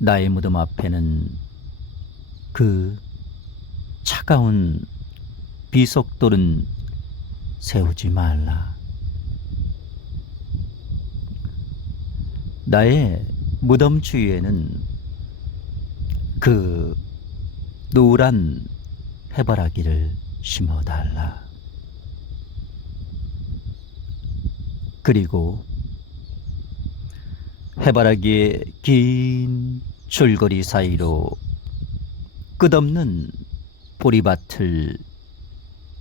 나의 무덤 앞에는 그 차가운 비속돌은 세우지 말라. 나의 무덤 주위에는 그 노란 해바라기를 심어달라. 그리고 해바라기의 긴 줄거리 사이로 끝없는 보리밭을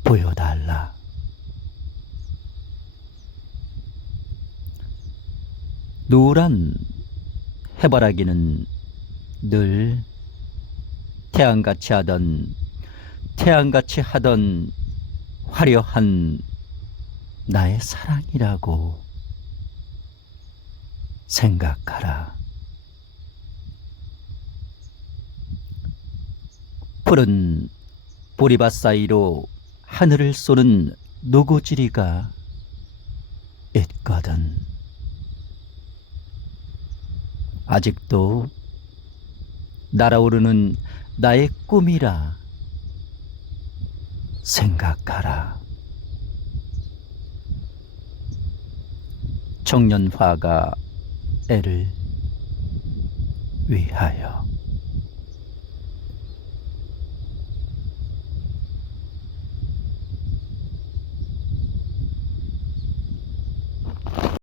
보여달라. 노란 해바라기는 늘 태양같이 하던 태양같이 하던 화려한 나의 사랑이라고 생각하라. 푸른 보리밭 사이로 하늘을 쏘는 노고지리가 있거든. 아직도 날아오르는 나의 꿈이라 생각하라. 청년화가 애를 위하여